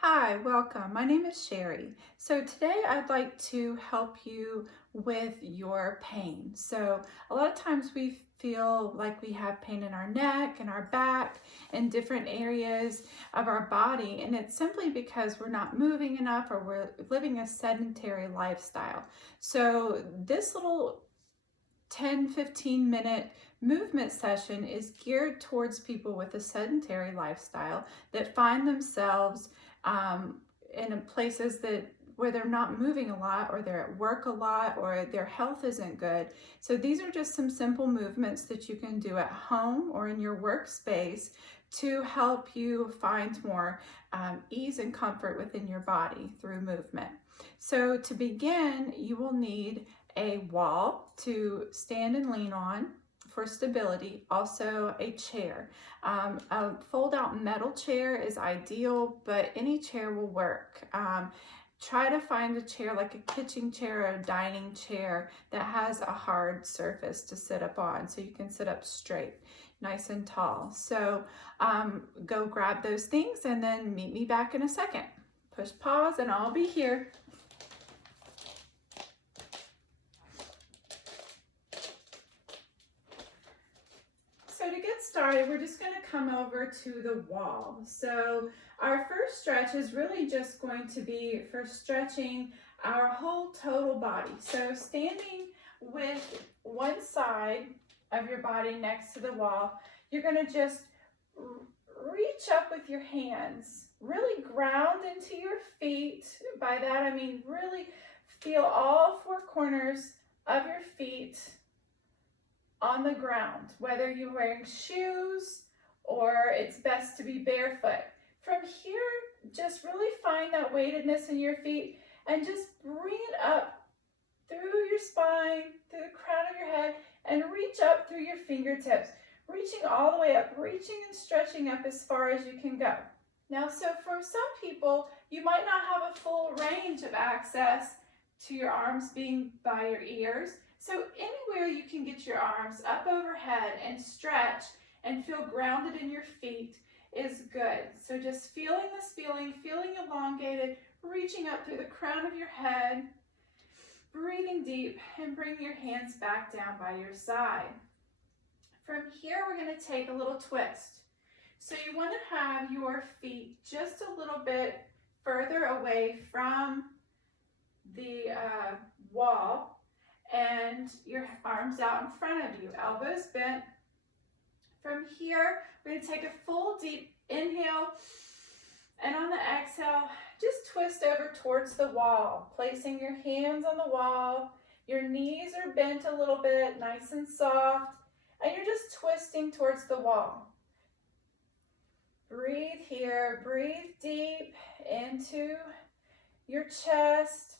Hi, welcome. My name is Sherry. So today I'd like to help you with your pain. So a lot of times we feel like we have pain in our neck and our back and different areas of our body, and it's simply because we're not moving enough or we're living a sedentary lifestyle. So this little 10-15 minute movement session is geared towards people with a sedentary lifestyle that find themselves um, in places where they're not moving a lot, or they're at work a lot, or their health isn't good. So these are just some simple movements that you can do at home or in your workspace to help you find more ease and comfort within your body through movement. So to begin, you will need a wall to stand and lean on for stability, also a chair. A fold-out metal chair is ideal, but any chair will work. Try to find a chair like a kitchen chair or a dining chair that has a hard surface to sit up on so you can sit up straight, nice and tall. So go grab those things and then meet me back in a second. Push pause and I'll be here. So to get started, we're just going to come over to the wall. So our first stretch is really just going to be for stretching our whole total body. So standing with one side of your body next to the wall, you're going to just reach up with your hands, really ground into your feet. By that I mean really feel all four corners of your feet on the ground, whether you're wearing shoes or it's best to be barefoot. From here, just really find that weightedness in your feet and just bring it up through your spine, through the crown of your head, and reach up through your fingertips, reaching all the way up, reaching and stretching up as far as you can go. Now, so for some people, you might not have a full range of access to your arms being by your ears. So anywhere you can get your arms up overhead and stretch and feel grounded in your feet is good. So just feeling this feeling elongated, reaching up through the crown of your head, breathing deep, and bring your hands back down by your side. From here, we're going to take a little twist. So you want to have your feet just a little bit further away from the wall, and your arms out in front of you, elbows bent. From here, we're going to take a full deep inhale, and on the exhale, just twist over towards the wall, placing your hands on the wall. Your knees are bent a little bit, nice and soft, and you're just twisting towards the wall. Breathe here, breathe deep into your chest.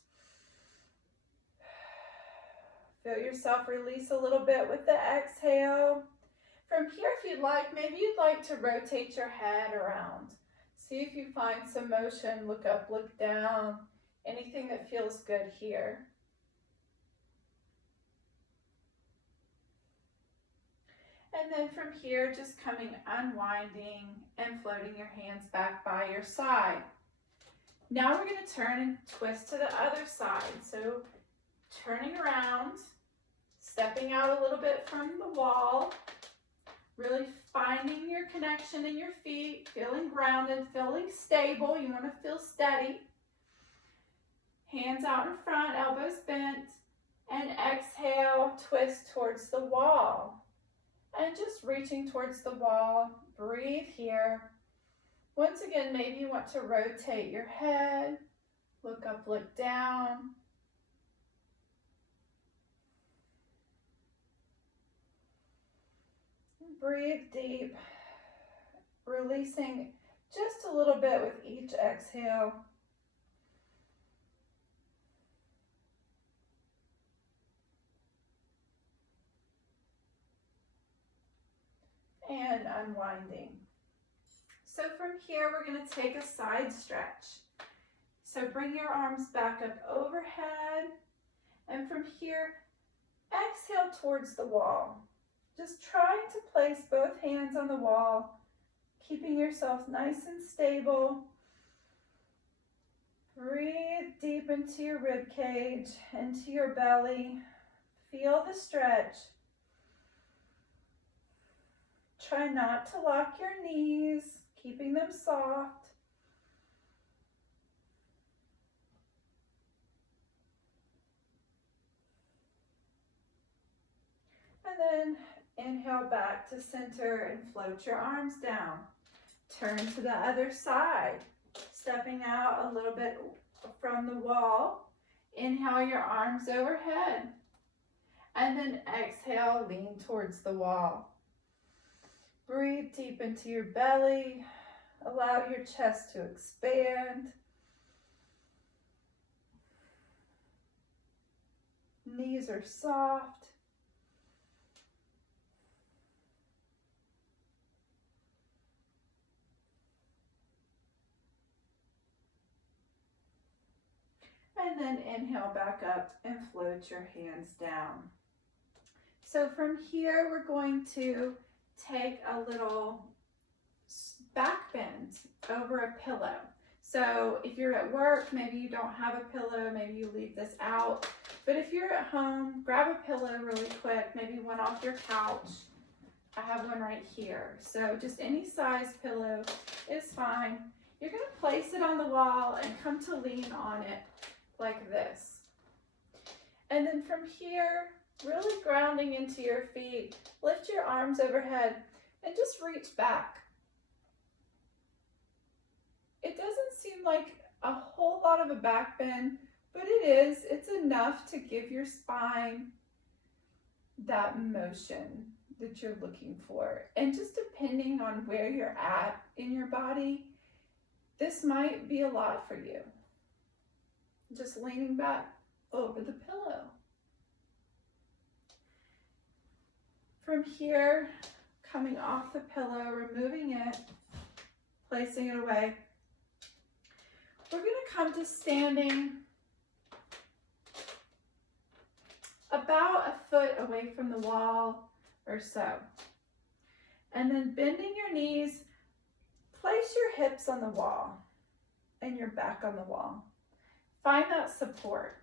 Feel yourself release a little bit with the exhale. From here, if you'd like, maybe you'd like to rotate your head around. See if you find some motion, look up, look down, anything that feels good here. And then from here, just unwinding and floating your hands back by your side. Now we're going to turn and twist to the other side. So turning around, stepping out a little bit from the wall, really finding your connection in your feet, feeling grounded, feeling stable. You want to feel steady. Hands out in front, elbows bent, and exhale, twist towards the wall. And just reaching towards the wall, breathe here. Once again, maybe you want to rotate your head, look up, look down. Breathe deep, releasing just a little bit with each exhale. And unwinding. So from here, we're going to take a side stretch. So bring your arms back up overhead, and from here, exhale towards the wall. Just trying to place both hands on the wall, keeping yourself nice and stable. Breathe deep into your rib cage, into your belly. Feel the stretch. Try not to lock your knees, keeping them soft. And then inhale back to center and float your arms down. Turn to the other side, stepping out a little bit from the wall. Inhale your arms overhead. And then exhale, lean towards the wall. Breathe deep into your belly. Allow your chest to expand. Knees are soft. And then inhale back up and float your hands down. So from here, we're going to take a little back bend over a pillow. So if you're at work, maybe you don't have a pillow, maybe you leave this out. But if you're at home, grab a pillow really quick, maybe one off your couch. I have one right here. So just any size pillow is fine. You're going to place it on the wall and come to lean on it like this. And then from here, really grounding into your feet, lift your arms overhead and just reach back. It doesn't seem like a whole lot of a back bend, but it is. It's enough to give your spine that motion that you're looking for. And just depending on where you're at in your body, this might be a lot for you. Just leaning back over the pillow. From here, coming off the pillow, removing it, placing it away. We're going to come to standing about a foot away from the wall or so. And then bending your knees, place your hips on the wall and your back on the wall. Find that support.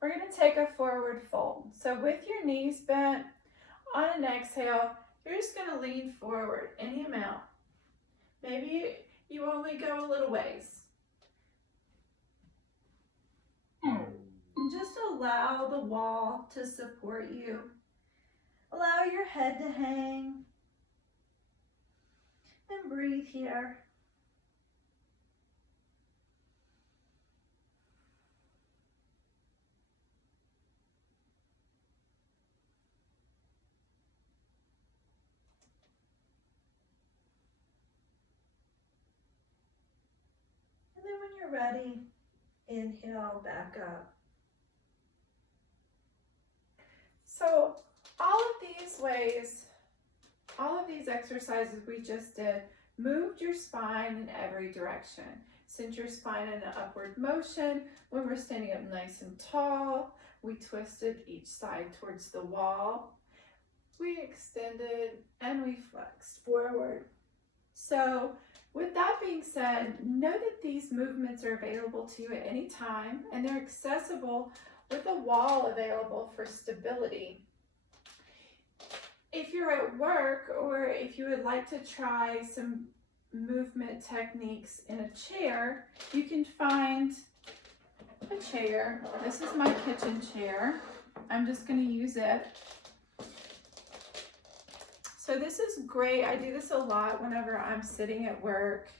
We're going to take a forward fold. So with your knees bent, on an exhale, you're just going to lean forward any amount. Maybe you only go a little ways. And just allow the wall to support you. Allow your head to hang. And breathe here. And then when you're ready, inhale back up. So all of these ways, all of these exercises we just did, moved your spine in every direction. Sent your spine in an upward motion. When we're standing up nice and tall, we twisted each side towards the wall. We extended and we flexed forward. So with that being said, know that these movements are available to you at any time, and they're accessible with a wall available for stability. If you're at work, or if you would like to try some movement techniques in a chair, you can find a chair. This is my kitchen chair. I'm just going to use it. So this is great. I do this a lot whenever I'm sitting at work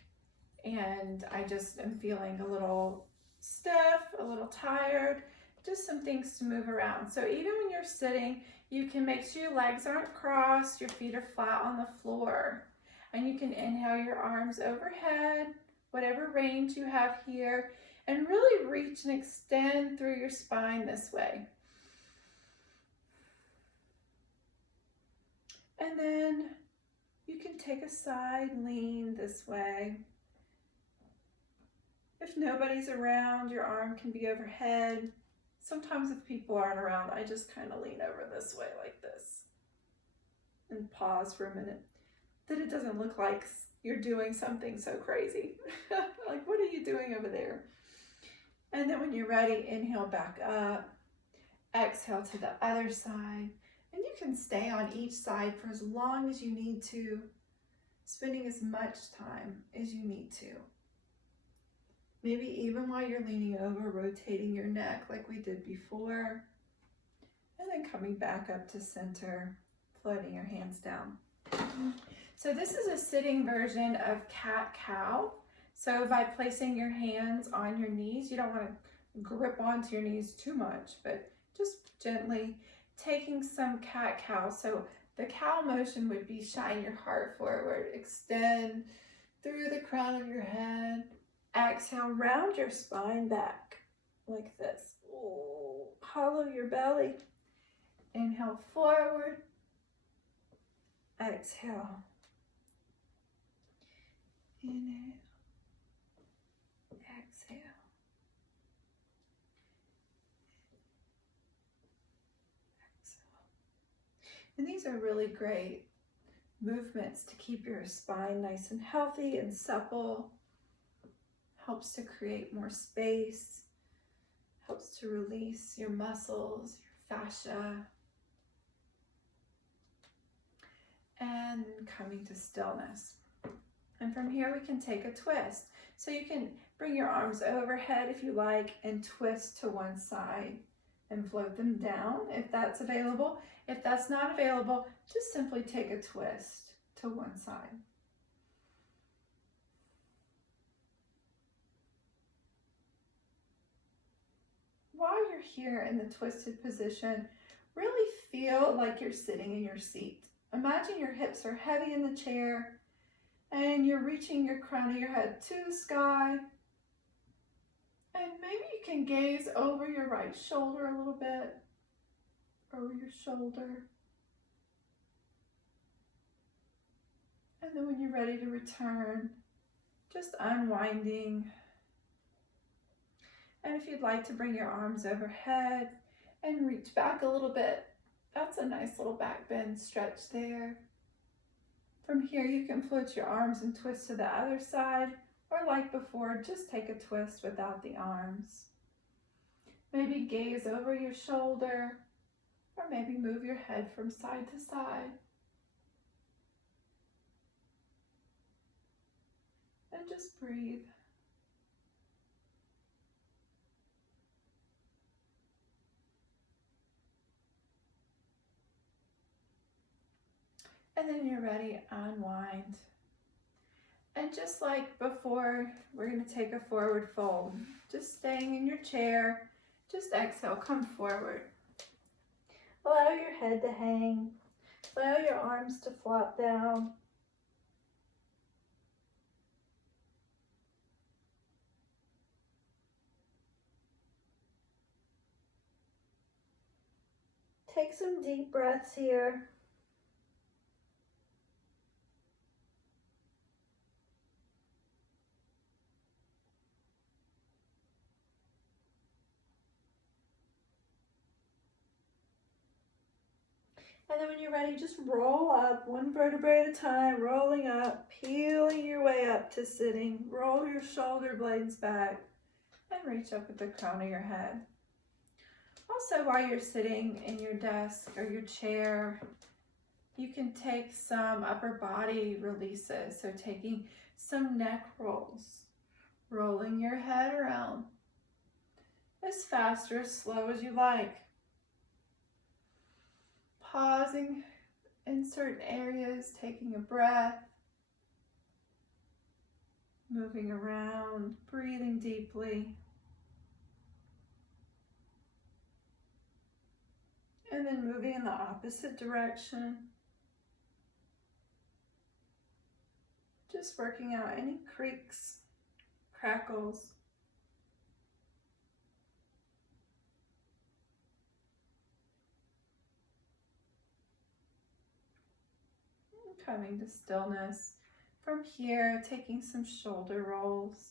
and I just am feeling a little stiff, a little tired, just some things to move around. So even when you're sitting, you can make sure your legs aren't crossed, your feet are flat on the floor. And you can inhale your arms overhead, whatever range you have here, and really reach and extend through your spine this way. And then you can take a side lean this way. If nobody's around, your arm can be overhead. Sometimes if people aren't around, I just kind of lean over this way like this and pause for a minute. That it doesn't look like you're doing something so crazy. Like, what are you doing over there? And then when you're ready, inhale back up, exhale to the other side. And you can stay on each side for as long as you need to, spending as much time as you need to. Maybe even while you're leaning over, rotating your neck like we did before. And then coming back up to center, floating your hands down. So this is a sitting version of cat-cow. So by placing your hands on your knees, you don't want to grip onto your knees too much, but just gently taking some cat-cow. So the cow motion would be shine your heart forward, extend through the crown of your head. Exhale, round your spine back like this. Ooh, hollow your belly. Inhale forward. Exhale. Inhale. Exhale. Exhale. And these are really great movements to keep your spine nice and healthy and supple. Helps to create more space. Helps to release your muscles, your fascia. And coming to stillness. And from here we can take a twist. So you can bring your arms overhead if you like and twist to one side and float them down if that's available. If that's not available, just simply take a twist to one side. While you're here in the twisted position, really feel like you're sitting in your seat. Imagine your hips are heavy in the chair and you're reaching your crown of your head to the sky. And maybe you can gaze over your right shoulder a little bit, over your shoulder. And then when you're ready to return, just unwinding. And if you'd like to bring your arms overhead and reach back a little bit, that's a nice little back bend stretch there. From here, you can float your arms and twist to the other side, or like before, just take a twist without the arms. Maybe gaze over your shoulder, or maybe move your head from side to side. And just breathe. And then you're ready, unwind. And just like before, we're going to take a forward fold. Just staying in your chair. Just exhale, come forward. Allow your head to hang. Allow your arms to flop down. Take some deep breaths here. And then when you're ready, just roll up one vertebrae at a time, rolling up, peeling your way up to sitting. Roll your shoulder blades back and reach up at the crown of your head. Also, while you're sitting in your desk or your chair, you can take some upper body releases. So taking some neck rolls, rolling your head around as fast or as slow as you like. Pausing in certain areas, taking a breath, moving around, breathing deeply. And then moving in the opposite direction. Just working out any creaks, crackles. Coming to stillness. From here, taking some shoulder rolls.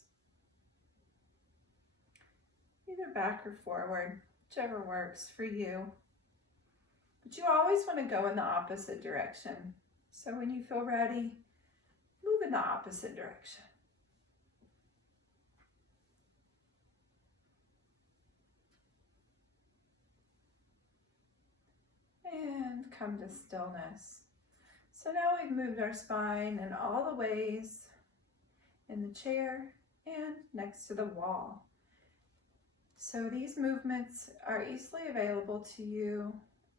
Either back or forward, whichever works for you. But you always want to go in the opposite direction. So when you feel ready, move in the opposite direction. And come to stillness. So now we've moved our spine in all the ways in the chair and next to the wall. So these movements are easily available to you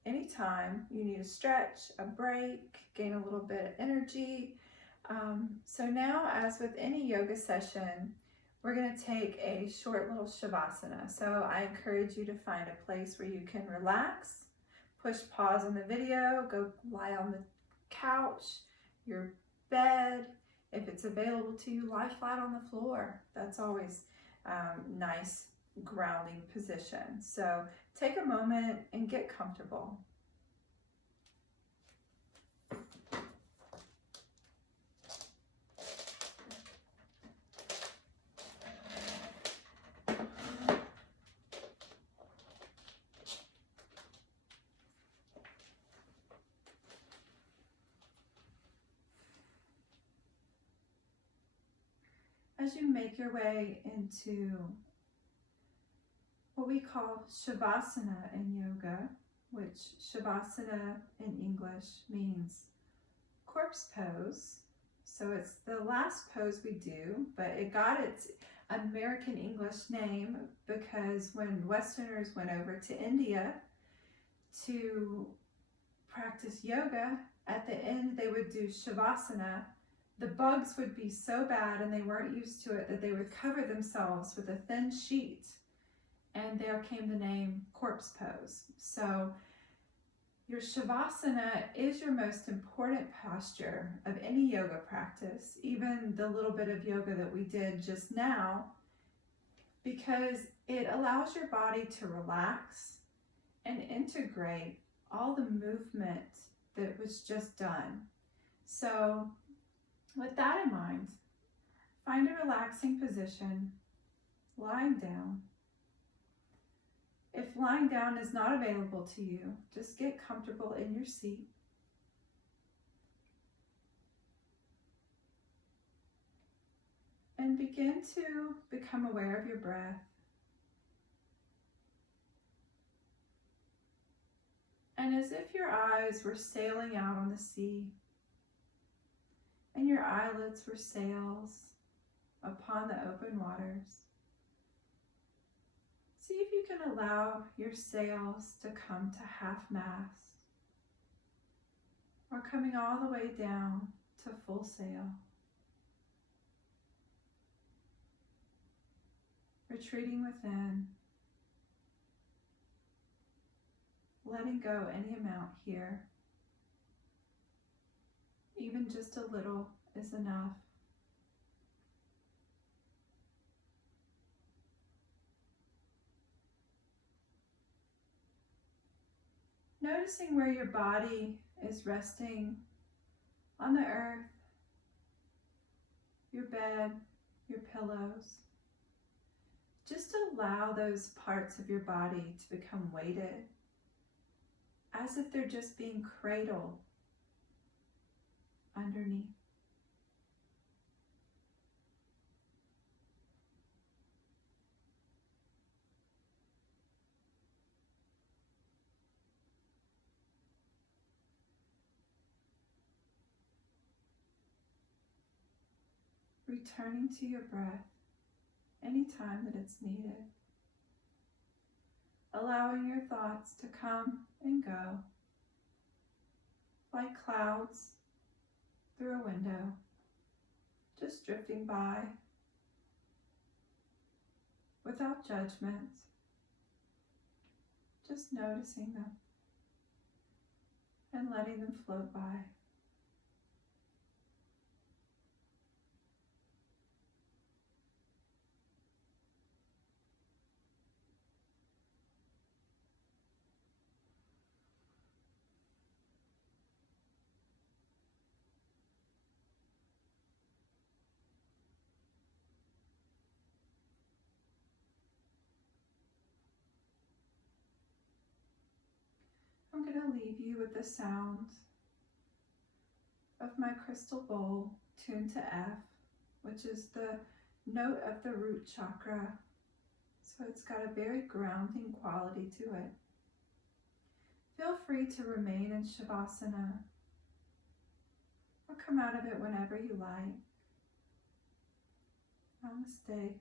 anytime you need a stretch, a break, gain a little bit of energy. So now, as with any yoga session, we're going to take a short little shavasana. So I encourage you to find a place where you can relax, push pause on the video, go lie on the couch, your bed. If it's available to you, lie flat on the floor. That's always nice grounding position. So take a moment and get comfortable. As you make your way into what we call Shavasana in yoga, which Shavasana in English means corpse pose. So it's the last pose we do, but it got its American English name because when Westerners went over to India to practice yoga, at the end they would do Shavasana. The bugs would be so bad and they weren't used to it that they would cover themselves with a thin sheet, and there came the name corpse pose. So your Shavasana is your most important posture of any yoga practice, even the little bit of yoga that we did just now, because it allows your body to relax and integrate all the movement that was just done. So with that in mind, find a relaxing position, lying down. If lying down is not available to you, just get comfortable in your seat. And begin to become aware of your breath. And as if your eyes were sailing out on the sea, and your eyelids were sails upon the open waters, see if you can allow your sails to come to half mast, or coming all the way down to full sail. Retreating within, letting go any amount here. Even just a little is enough. Noticing where your body is resting on the earth, your bed, your pillows. Just allow those parts of your body to become weighted, as if they're just being cradled underneath. Returning to your breath anytime that it's needed. Allowing your thoughts to come and go like clouds through a window, just drifting by without judgment, just noticing them and letting them float by. I'm going to leave you with the sound of my crystal bowl tuned to F, which is the note of the root chakra. So it's got a very grounding quality to it. Feel free to remain in Shavasana or come out of it whenever you like. Namaste.